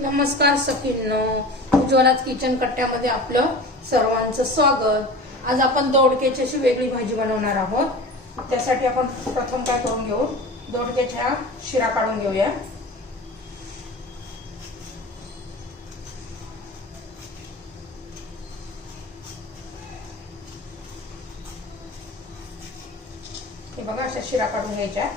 नमस्कार सखींनो. उज्ज्वलाच किचन कट्ट्यामध्ये आपलं सर्वांचं स्वागत. आज आपण दोडक्याची अशी वेगळी भाजी बनवणार आहोत. त्यासाठी आपण प्रथम काय करून घेऊ? दोडक्याच्या शिरा काढून घेऊया. हे बघा अशा शिरा काढून घ्यायच्या.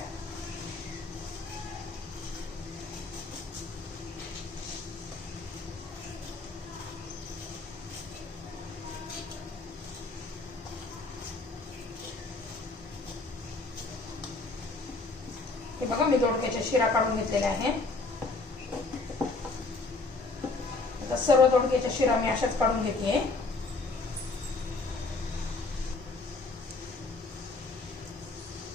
बघा मी दोडक्याच्या शिरा काढून घेतलेल्या आहे आता सर्व दोडक्याच्या शिरा मी अशाच काढून घेते.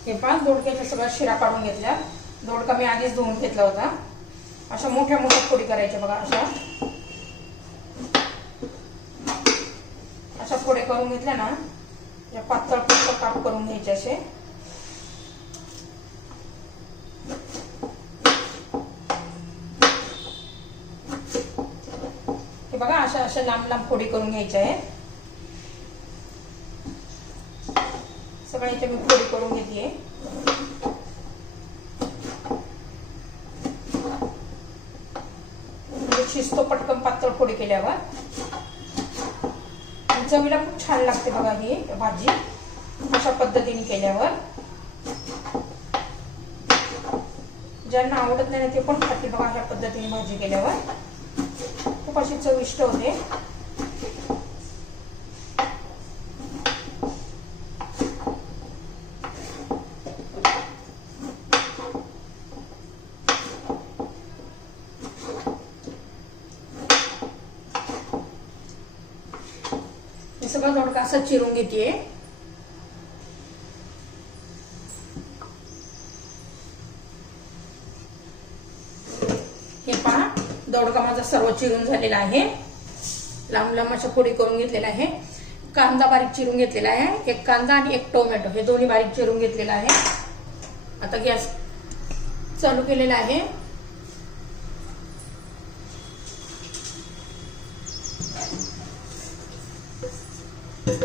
हे पाच दोडक्याच्या सगळ्या शिरा काढून घेतल्या. दोडका मी आधीच धुवून घेतला होता. अशा मोठ्या मोठ्या फोडी करायच्या बघा अशा. अशा फोडे करून घेतल्या ना या पातळ पातळ काप करून घ्यायचे असे. हे बघा अशा अशा लांब लांब फोडी करून घ्यायच्या आहेत. सगळ्याच्या मी फोडी करून घेते. म्हणजे शिजतो पटकन पातळ फोडी केल्यावर. चवीला खूप छान लागते बघा ही भाजी. अशा पद्धतीने केल्यावर. ज्यांना आवडत नाही ते पण खाते बघा अशा पद्धतीने भाजी केल्यावर. अशी चविष्ट होते हे सगळं दोडका असं चिरून घेते हे पहा दोडका माझा सर्व चिरून झालेला आहे. लांब लांब अशा फोडी करून घेतलेला आहे. कांदा बारीक चिरून घेतलेला आहे. एक कांदा आणि एक टोमॅटो हे दोन्ही बारीक चिरून घेतलेला आहे. आता गॅस चालू केलेला आहे.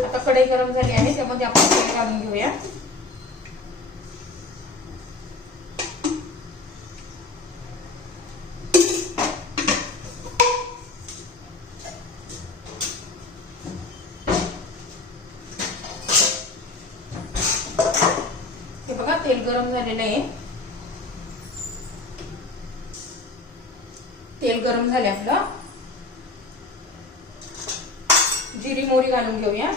आता कढई गरम झाली आहे त्यामध्ये आपण तेल घालून घेऊया. बघा तेल गरम झालेलं आहे. तेल गरम झाले आपलं. जिरी मोरी घालून घेऊया.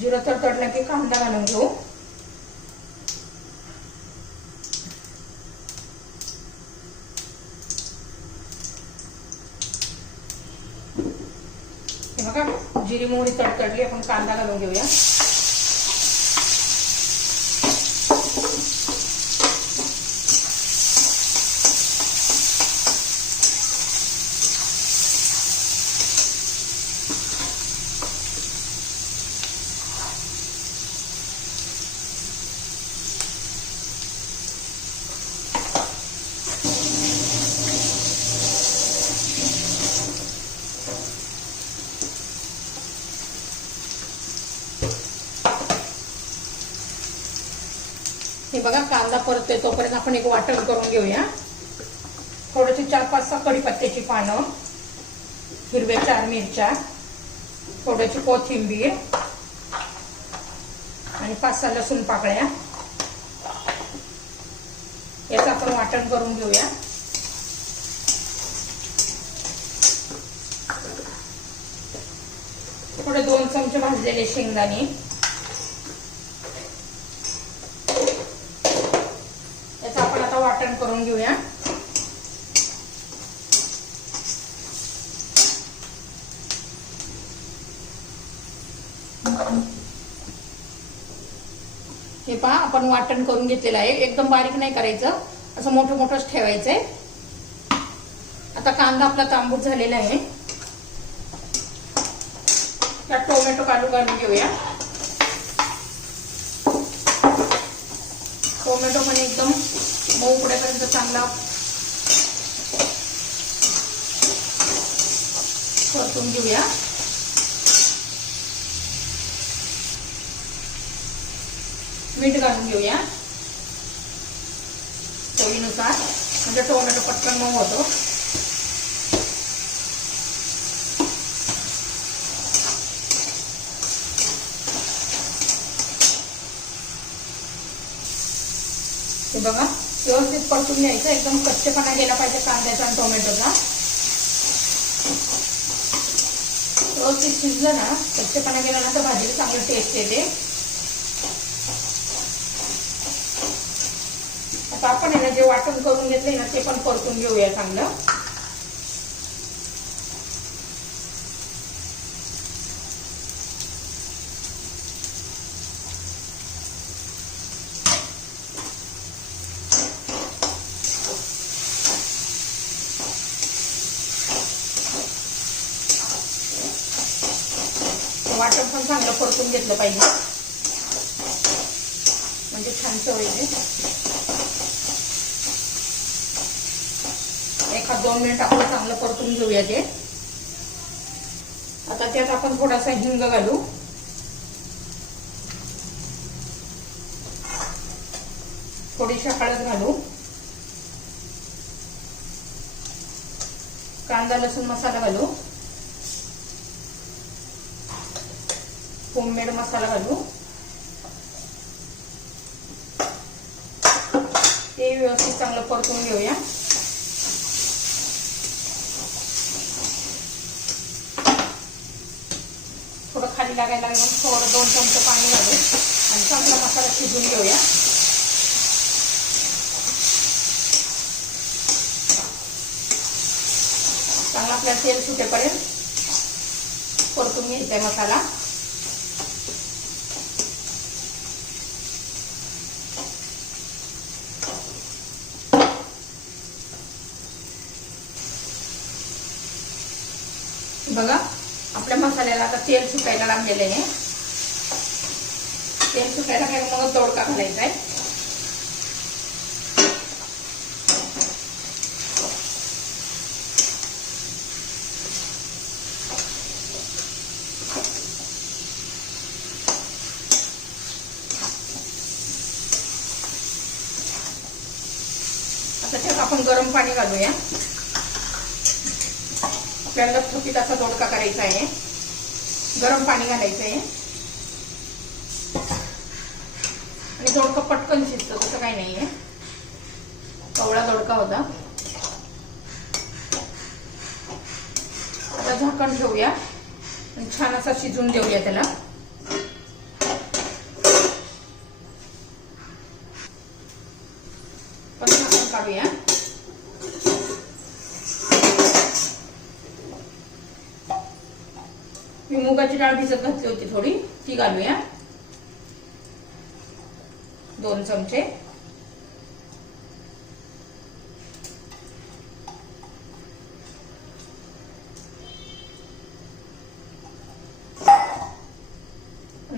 जिरं तर तडलं की कांदा घालून घेऊ हे बघा जिरी मोहरी तडतडली आपण कांदा घालून घेऊया. बघा कांदा परत तोपर्यंत आपण एक वाटण करून घेऊया. थोडेसे चार पाच सहा कढीपत्त्याची पानं हिरव्या चार मिरच्या थोड्याची कोथिंबीर आणि पाच सहा लसूण पाकळ्या. याचं आपण वाटण करून घेऊया. थोडे दोन चमचे भाजलेले शेंगदाणे याचं आपण आता वाटण करून घेऊया. हे पहा आपण वाटण करून घेतलेलं आहे. एकदम बारीक नाही करायचं. असं मोठं मोठंच ठेवायचंय. आता कांदा आपला तांबूट झालेला आहे. त्यात टोमॅटो काढून काढून घेऊया. टोमॅटो पण एकदम मऊ पडेपर्यंत चांगला परतून घेऊया. मीठ घालून घेऊया. चवीनुसार. म्हणजे टोमॅटो पटकन मऊ होतो. हे बघा. व्यवस्थित परतून घ्यायचं एकदम कच्चेपणा गेला पाहिजे कांद्याचा आणि टोमॅटोचा. व्यवस्थित शिजलं ना कच्चेपणा गेला ना तर भाजीला चांगलं टेस्ट येते. आता आपण याला ना जे वाटण करून घेतले ना ते पण परतून घेऊया चांगलं. वाटण पण चांगलं परतून घेतलं पाहिजे. म्हणजे छान चव येते. एखाद दोन मिनिट आपण चांगलं परतून घेऊया ते. आता त्यात आपण थोडासा हिंग घालू. थोडीशी हळद घालू. कांदा लसूण मसाला घालू. होममेड मसाला घालू. ते व्यवस्थित चांगलं परतून घेऊया. थोडं खाली लागायला लागलं थोडं दोन चमचे पाणी घालू. आणि चांगला मसाला शिजून घेऊया. चांगला आपल्याला तेल सुटेपर्यंत परतून घ्यायचा मसाला. बघा आपल्या मसाल्याला आता तेल सुकायला लागलेलं आहे. तेल सुकायला काय मग तोडका घालायचा आहे. आता त्यात आपण गरम पाणी घालूया. आपल्याला थोपीत असा दोडका करायचा आहे. गरम पाणी घालायचं आहे आणि दोडका पटकन शिजतं तसं काही नाहीये. कवळा दोडका होता. आता झाकण ठेवूया. आणि छान असा शिजून देऊया त्याला पण झाकण काढूया मी मुगाची डाळ भिजत घातली होती थोडी. ती घालूया. दोन चमचे.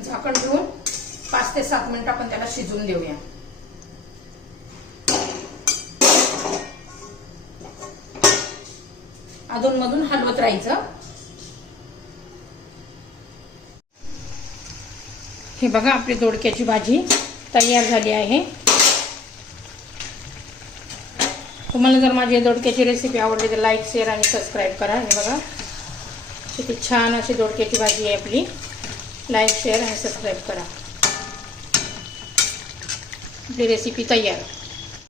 झाकण घेऊन पाच ते सात मिनिट आपण त्याला शिजून देऊया. अधून मधून हलवत राहायचं. हे बघा आपली दोडक्याची भाजी तयार झाली आहे. तुम्हाला जर माझी दोडक्याची रेसिपी आवडली तर लाईक शेअर आणि सबस्क्राईब करा. हे बघा किती छान अशी दोडक्याची भाजी आहे आपली. लाईक शेअर आणि सबस्क्राईब करा. आपली रेसिपी तयार.